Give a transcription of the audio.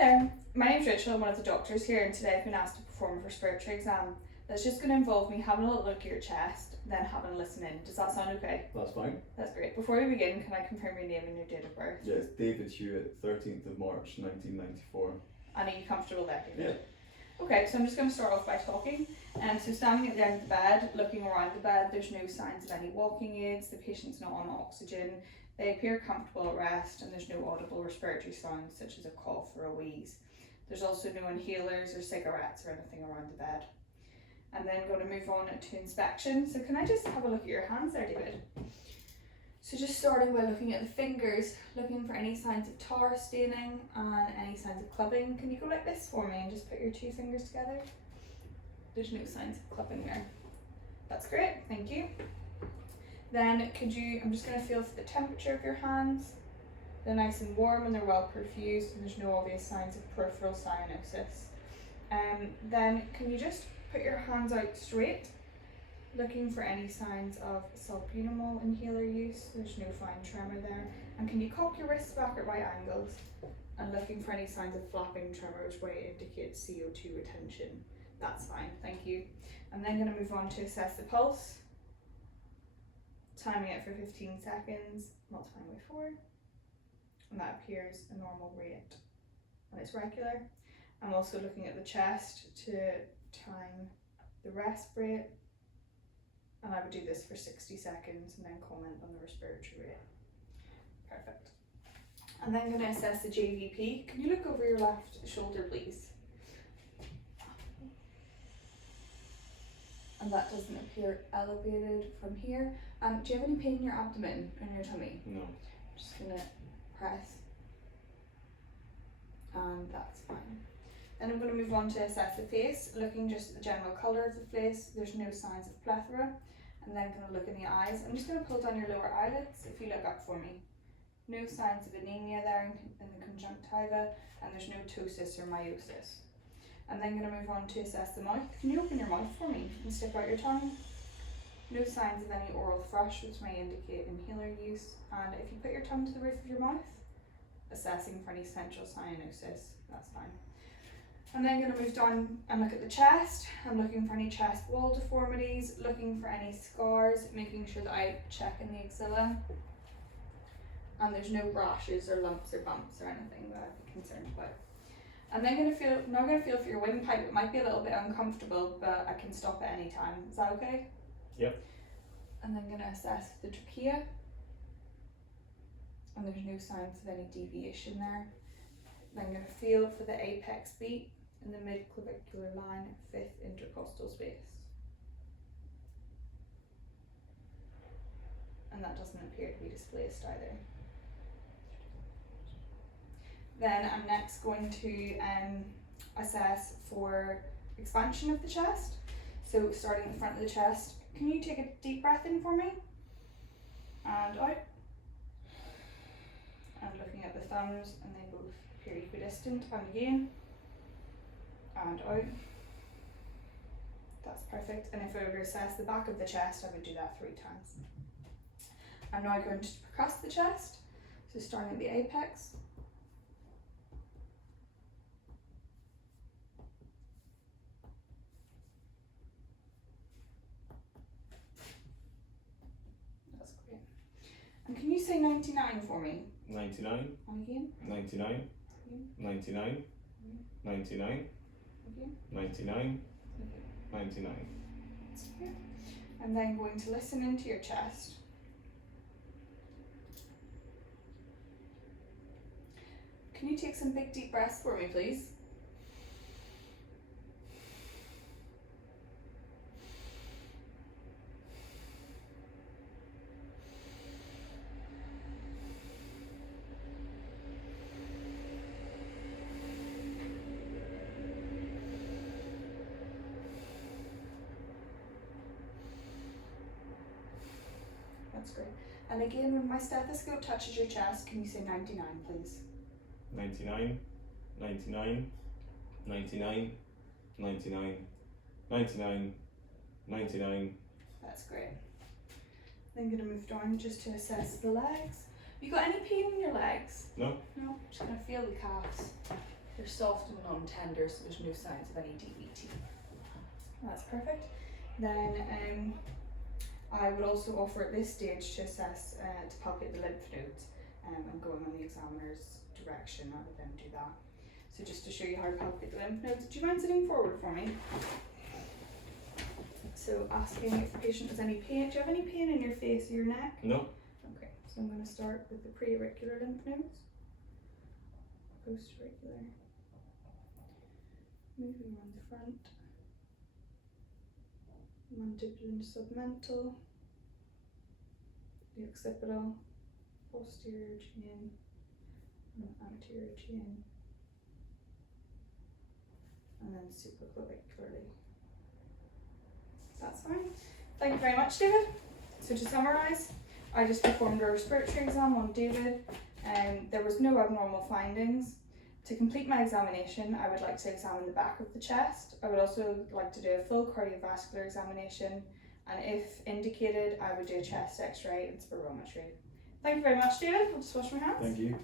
there, my name's Rachel, I'm one of the doctors here, and today I've been asked to perform a respiratory exam. That's just going to involve me having a little look at your chest, then having a listen in. Does that sound okay? That's fine. That's great. Before we begin, can I confirm your name and your date of birth? Yes, David Hewitt, 13th of March 1994. And are you comfortable there, David? Yeah. Okay, so I'm just going to start off by talking. So standing at the end of the bed, looking around the bed, there's no signs of any walking aids, the patient's not on oxygen, they appear comfortable at rest, and there's no audible respiratory sounds such as a cough or a wheeze. There's also no inhalers or cigarettes or anything around the bed. And then going to move on to inspection. So can I just have a look at your hands there, David? So just starting by looking at the fingers, looking for any signs of tar staining and any signs of clubbing. Can you go like this for me and just put your two fingers together? There's no signs of clubbing there. That's great, thank you. Then I'm just going to feel for the temperature of your hands. They're nice and warm and they're well perfused, and there's no obvious signs of peripheral cyanosis. Then can you just put your hands out straight, looking for any signs of salbutamol inhaler use. There's no fine tremor there. And can you cock your wrists back at right angles, and looking for any signs of flapping tremor, which way indicates CO2 retention. That's fine, thank you. I'm then going to move on to assess the pulse, timing it for 15 seconds, multiplying by 4. And that appears a normal rate and it's regular. I'm also looking at the chest to time the rest rate, and I would do this for 60 seconds and then comment on the respiratory rate. Perfect. And then I'm going to assess the JVP. Can you look over your left shoulder, please? And that doesn't appear elevated from here. Do you have any pain in your abdomen or in your tummy? No. I'm just going to press, and that's fine. Then I'm going to move on to assess the face, looking just at the general colour of the face. There's no signs of plethora. And then going to look in the eyes. I'm just going to pull down your lower eyelids if you look up for me. No signs of anemia there in the conjunctiva, and there's no ptosis or meiosis. And then going to move on to assess the mouth. Can you open your mouth for me and stick out your tongue? No signs of any oral thrush, which may indicate inhaler use. And if you put your tongue to the roof of your mouth, assessing for any central cyanosis, that's fine. I'm then going to move down and look at the chest. I'm looking for any chest wall deformities, looking for any scars, making sure that I check in the axilla. And there's no rashes or lumps or bumps or anything that I'd be concerned about. I'm then now going to feel for your windpipe. It might be a little bit uncomfortable, but I can stop at any time. Is that okay? Yep. And then going to assess the trachea. And there's no signs of any deviation there. Then I'm going to feel for the apex beat in the mid-clavicular line, 5th intercostal space. And that doesn't appear to be displaced either. Then I'm next going to assess for expansion of the chest. So starting at the front of the chest, can you take a deep breath in for me? And out. And looking at the thumbs, and they both appear equidistant, and again. And out. That's perfect. And if I were to assess the back of the chest, I would do that 3 times. I'm now going to percuss the chest. So starting at the apex. That's great. And can you say 99 for me? 99. And again. 99. 99. 99. Again. 99. 99. Okay. And then going to listen into your chest. Can you take some big deep breaths for me, please? That's great. And again, when my stethoscope touches your chest, can you say 99, please? 99. 99. 99. 99. 99. 99. That's great. Then I'm going to move down just to assess the legs. You got any pain in your legs? No. No? Just going to feel the calves. They're soft and non-tender, so there's no signs of any DVT. That's perfect. Then I would also offer at this stage to assess, to palpate the lymph nodes, and going on the examiner's direction, I would then do that. So just to show you how to palpate the lymph nodes, do you mind sitting forward for me? So asking if the patient has any pain. Do you have any pain in your face or your neck? No. Okay, so I'm going to start with the preauricular lymph nodes, postauricular, moving around the front, mandibular and submental, the occipital, posterior chain, and anterior chain, and then supraclavicularly. That's fine. Thank you very much, David. So to summarise, I just performed a respiratory exam on David, and there was no abnormal findings. To complete my examination, I would like to examine the back of the chest. I would also like to do a full cardiovascular examination, and if indicated, I would do a chest x-ray and spirometry. Thank you very much, David. I'll just wash my hands. Thank you.